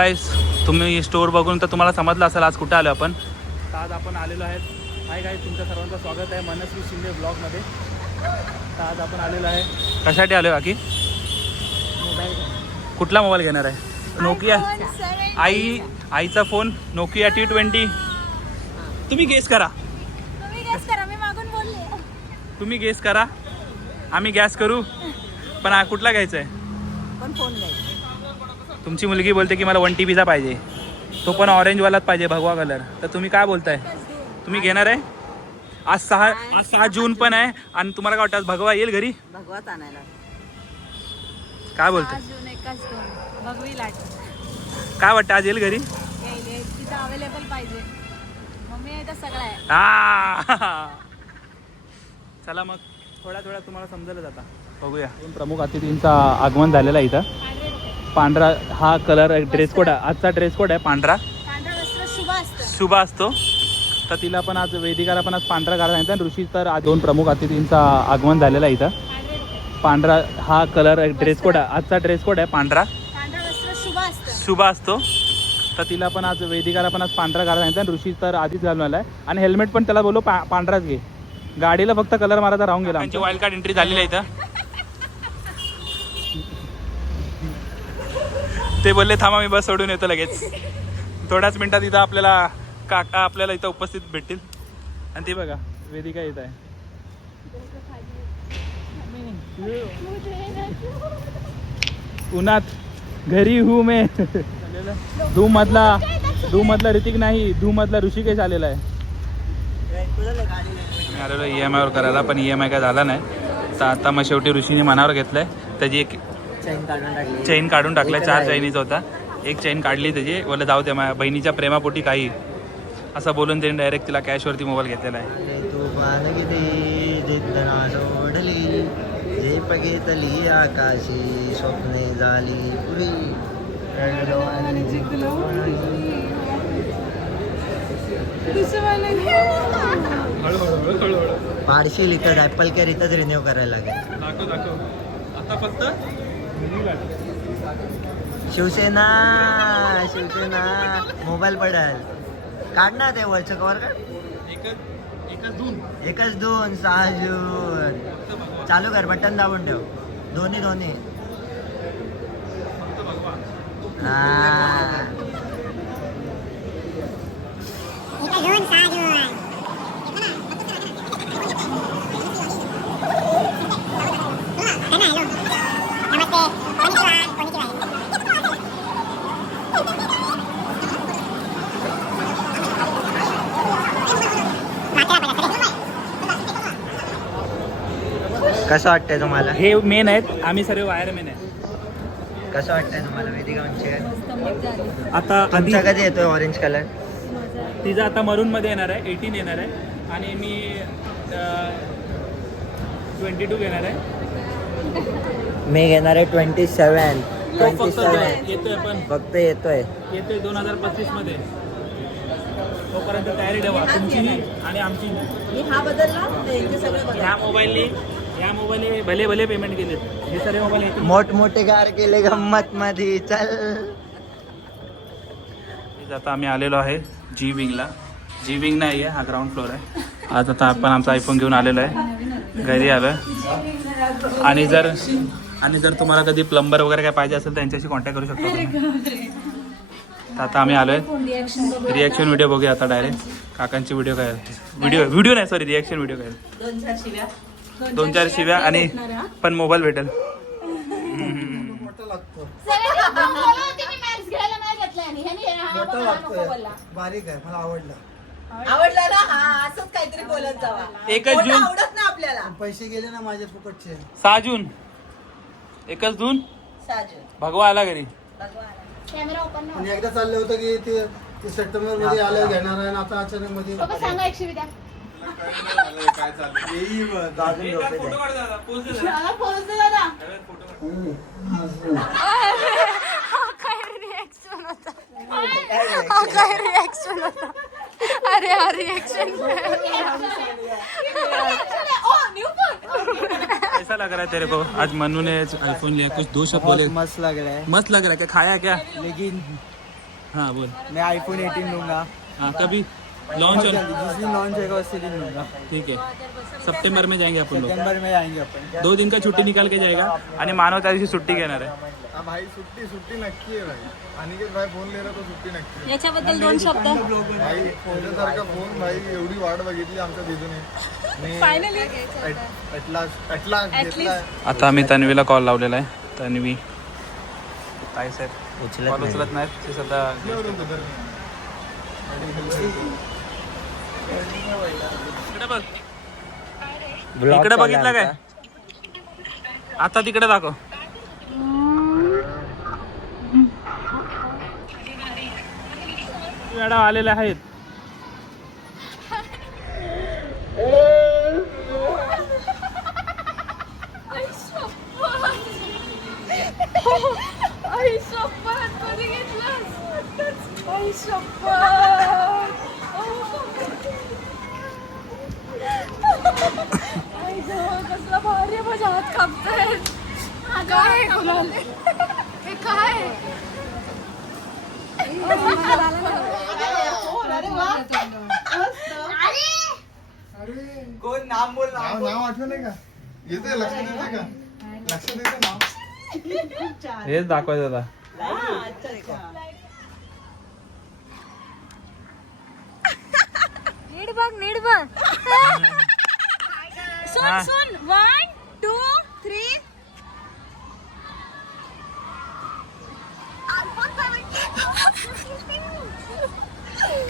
गाईस, तुम्ही स्टोअर बघून तर तुम्हाला समजलं असेल आज कुठे आलो आपण. तर आज आपण आलेलो आहेत. हाय गाईस, तुमच्या सर्वांचं स्वागत आहे मनस्वी शिंदे ब्लॉगमध्ये. तर आज आपण आलेलो आहे. कशासाठी आलो बाकी? मोबाईल. कुठला मोबाईल घेणार आहे? नोकिया. आईचा फोन नोकिया T20. तुम्ही गेस करा. तुम्ही गेस करा, आम्ही गॅस करू. पण कुठला घ्यायचा आहे? पण फोन घ्यायचा. तुमची मुलगी बोलते की मला 1 TBचा पाहिजे, तो पण ऑरेंजवालाच पाहिजे, भगवा कलर. तर तुम्ही काय बोलताय? तुम्ही घेणार आहे? आज 6 जून पण आहे आणि तुम्हाला काय वाटतं आज भगवा येईल घरी? भगवाच आणायला काय बोलताय? भगवी लाट काय वाटतं आज येईल घरी? तिथं अवेलेबल पाहिजे. मम्मी आहे तर सगळं आहे. चला मग थोड्या तुम्हाला समजेलच आता. बघूया. दोन प्रमुख अतिथींचा आगमन झालेला आहे इथं. पांढरा हा कलर ड्रेस कोड आहे. आजचा ड्रेस कोड आहे पांढरा. शुभ असतो. तर तिला पण आज, वेदिकाला पण आज पांढरा घालायला सांगितलं. ऋषी तर आज दोन प्रमुख अतिथींचा आगमन झालेला आहे इथं. पांढरा हा कलर ड्रेस कोड आहे. आजचा ड्रेस कोड आहे पांढरा. शुभ असतो. तर तिला पण आज, वेदिकाला पण आज पांढरा घालायला सांगितलं. ऋषी तर आधीच घालून आलाय आणि हेल्मेट पण त्याला बोललो पांढराच घे. गाडीला फक्त कलर मारायचा राहून गेला. त्यांची वाईल्ड कार्ड एंट्री झालेली आहे इथं. ते बोलले थांबा मी बस सोडून येतो लगेच. थोड्याच मिनिटात इथं आपल्याला काका आपल्याला इथं उपस्थित भेटतील. आणि ती बघा वेदिका येत आहे. उन्हात घरी हू मे. धूम मधला ऋतिक नाही, धूम मधला ऋषिकेश आलेला आहे. मी आलेलो EMI वर करायला, पण EMI काय झाला नाही. तर आता मग शेवटी ऋषीने मनावर घेतलंय. त्याची एक चेन काढून टाकलाय. 4 चैनीचा होता, एक चेन काढली त्याची. बोलले जाऊ दे, माझ्या बहिणीच्या प्रेमापोटी काही, असं बोलून त्यांनी डायरेक्ट तिला कॅशवरती मोबाईल घेतलेला आहे. आकाशी स्वप्ने झाली पुरी. पार्शिल इथंच ॲपल केअर इथंच रिन्यू करायला लागेल. आता फक्त शिवसेना मोबाईल पडेल. काढ ना ते वरचं कवर का. एकच दोन 6 जून चालू कर. बटन दाबून ठेव. दोन्ही हा. कसं वाटतंय तुम्हाला? हे मेन आहेत, आम्ही सर्व वायरमेन आहे. कसं वाटतंय तुम्हाला वेदिका म्हणजे? आता तुमचा कधी येतोय ऑरेंज कलर? तिचा आता मरून मध्ये येणार आहे, 18 येणार आहे. आणि मी 22 घेणार आहे. मी घेणार आहे 27. येतोय पण फक्त येतोय 2025 मध्ये. तोपर्यंत तयारी ठेवा तुमची आणि आमची. ह्या मोबाईलने भले पेमेंट केले. हे सर्व मोबाईल मोठमोठे कार केले गंमत मध्ये. चल आता आम्ही आलेलो आहे जी विंगला. जी विंग नाही आहे, हा ग्राउंड फ्लोअर आहे. आज आता आपण आमचा आयफोन घेऊन आलेलो आहे, घरी आलो आहे. आणि जर तुम्हाला कधी प्लंबर वगैरे काय पाहिजे असेल त्यांच्याशी कॉन्टॅक्ट करू शकता तुम्ही. आता आम्ही आलोय. रिॲक्शन व्हिडिओ बघूया आता डायरेक्ट. काकांची व्हिडिओ काय, व्हिडिओ नाही सॉरी, रिॲक्शन व्हिडिओ काय. 2-4 शिव्या आणि पण मोबाईल भेटेल. बारीक आहे, मला आवडला ना. हा असंच काहीतरी बोलत जावा. 1 जून आवडत ना आपल्याला. पैसे गेले ना माझे फुकटचे. 6 जून 1 जून भगवा आला घरी. आणि एकदा चाललं होतं की ते सप्टेंबर मध्ये आलं घेणार आहे. आता अचानक मध्ये सांगा 100 द्या. काय चाललं काय रिॲक्शन होता. अरे हा रिॲक्शन कैसा लग रहा है तेरे को? आज मनु ने आईफोन लिया, कुछ दो शब्द बोले. मस्त लग रहा है. मस्त लग रहा है. क्या खाया क्या? लेकिन हाँ बोल। मैं आईफोन 18 लूंगा। हाँ कभी लॉन्च जिस दिन लॉन्च होगा उसी दिन लूंगा। ठीक है, सितंबर में जाएंगे अपन लोग। सितंबर में आएंगे अपन। 2 दिन का छुट्टी निकाल के जाएगा आणि मानव त्या दिवशी सुट्टी घेणार आहे. भाई सुट्टी नक्की आहे भाई. अनिकेत भाई फोन लिहिला तो सुट्टी नक्की आहे. याच्याबद्दल 2 शब्द. भाई त्याच्यासारखा फोन भाई एवढी वाट बघितली आमच्या दिदूने. फायनली घेतला. आता आम्ही तन्वीला कॉल लावलेला आहे. तन्वी काय साहेब उचलत कॉल नाही. उचलत नाहीत ते सध्या. इकडे बघ, Vlog इकडे चालू बघितलं आहे काय आमचा. आता तिकडे दाखव. मॅडम आलेले आहेत. आई शपथ कधी घेतलास? आई शपथ. आई गं, कसला भारी आहे, माझ्या हात कापतायत. काय कुणाल? हे काय? कोण नाम बोल ना. नाव आठवण नाही का? येते लक्षात येते का? लक्षात येते नाव. हेच दाखवायचं आता. नीट बघ, नीट बघ. हा. सुन 1 2 3.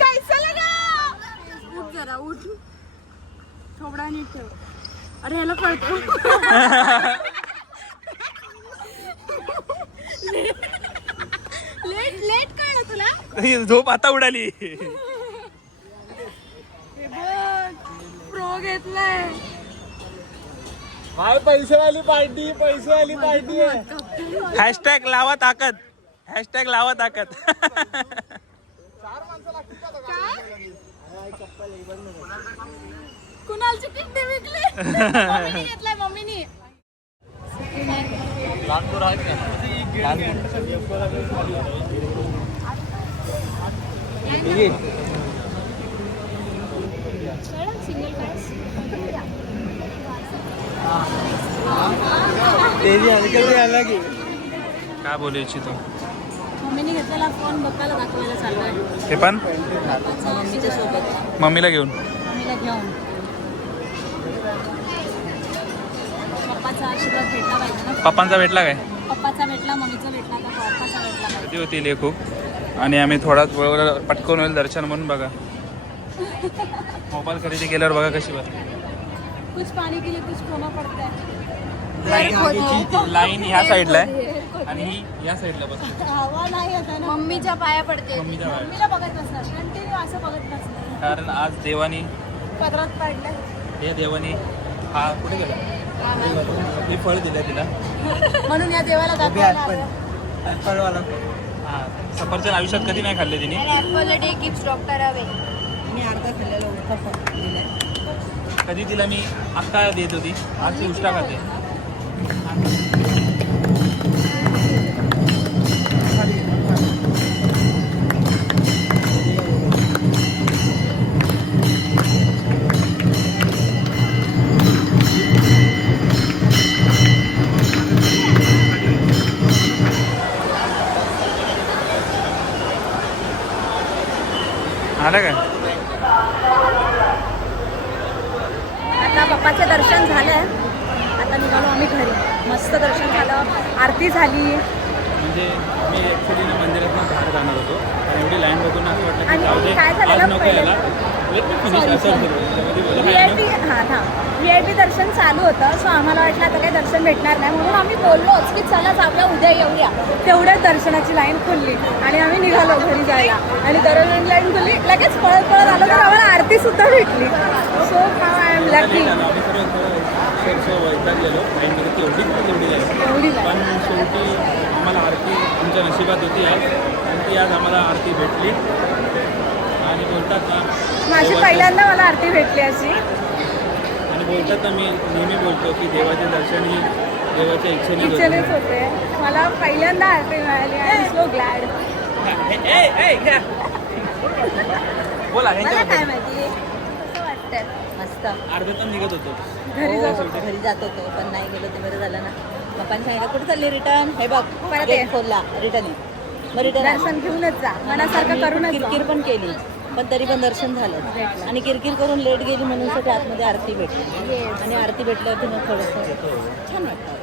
कैसा लगा? उठ जरा, उठ. थोडा नीट ठेव. अरे ह्याला कळतो. लेट कळलं तुला? झोप आता उडाली. हे बघ, प्रो घेतलाय. भाई पैसेवाली पार्टी आहे. हॅशटॅग लावा ताकद. हॅशटॅग लावा ताकद. कुणालची किड्डी विकली. मम्मीने घेतलाय, मम्मीने. काय बोलू इच्छितो? मम्मीने घेतलेला फोन पप्पाला दाखवायला चाललाय. हे पण पप्पाचा मम्मीच्या सोबत. मम्मीला घेऊन. मम्मीला घेऊन. पप्पाचा आशीर्वाद भेटला पाहिजे ना. पप्पांचा भेटला काय? पप्पाचा भेटला, मम्मीचा भेटला, आता पप्पाचा भेटला पाहिजे. कधी होती ले खूप. आणि आम्ही थोडाच वेळ पटकन होईल दर्शन म्हणून. बघा मोबाईल खरेदी केल्यावर बघा कशी बघ. कुछ पाणी के लिए कुछ खोना पडता है. लाईन ह्या साईडला आहे आणि ही या साईडला बस. हवा नाही आता ना. मम्मीच्या पाया पडते. मम्मीच्या पाया. मम्मीला बघत बसणार, कंटिन्यू असं बघत बसणार. कारण आज देवानी पदरात पडलं. हे देवानी हा कुठे गेला हे फळ दिलं तिला. म्हणून या देवाला दाखवायला आलं. हा सफरचंद आयुष्यात कधी नाही खाल्ले तिने. Apple day gift doctor away. मी अर्धा खाल्लेला उठा दिलाय. कधी तिला मी अक्का देत होती, आज ती उष्टा खाते. आलं काय? आता पप्पाचं दर्शन झालंय. आता निघालो आम्ही घरी. मस्त दर्शन झालं, आरती झाली. म्हणजे मी ॲक्च्युली ना मंदिरात बाहेर जाणार होतो आणि एवढी लाईन बघून असं वाटलं की आणि जाऊ दे, काय झालेलं आज नको पहिलं? यायला. VIP VIP दर्शन चालू होतं. सो आम्हाला वाटलं आता काही दर्शन भेटणार नाही, म्हणून आम्ही बोललोच की चला जाऊया, उद्या येऊया. तेवढ्याच दर्शनाची लाईन खुलली आणि आम्ही निघालो घरी जायला. आणि दररोज लाईन खुलली, लगेच पळत आलो तर आम्हाला आरती सुद्धा भेटली. So I am lucky. वैतागलेलो लाईनमध्ये तेवढी एवढी पण शेवटी आम्हाला आरती आमच्या नशिबात होती आज आणि ती आज आम्हाला आरती भेटली. आणि बोलतात ना माझी पहिल्यांदा मला आरती भेटली अशी. आणि बोलतात ना मी नेहमी बोलतो की देवाचे दर्शन ही देवाच्या इच्छेने इच्छेनेच होते. मला पहिल्यांदा आरती मिळाली. I am so glad. बोला मला काय माहिती कसं वाटतंय मस्त अर्धा तास निघत होतो घरी हो, जातो घरी जात होतो पण नाही गेलो ते बरं झालं ना. पप्पांनी सांगितलं कुठे चालली रिटर्न, हे बघ परत ये. गेट खोलला रिटर्न. मग रिटर्न दर्शन घेऊनच जा मनासारखं करूनच जा. किरकिर पण केली पण तरी पण दर्शन झालं आणि किरकिर करून लेट गेली म्हणून साठी आतमध्ये आरती भेटली आणि आरती भेटल्यावरती मग थोडंसं छान वाटतं.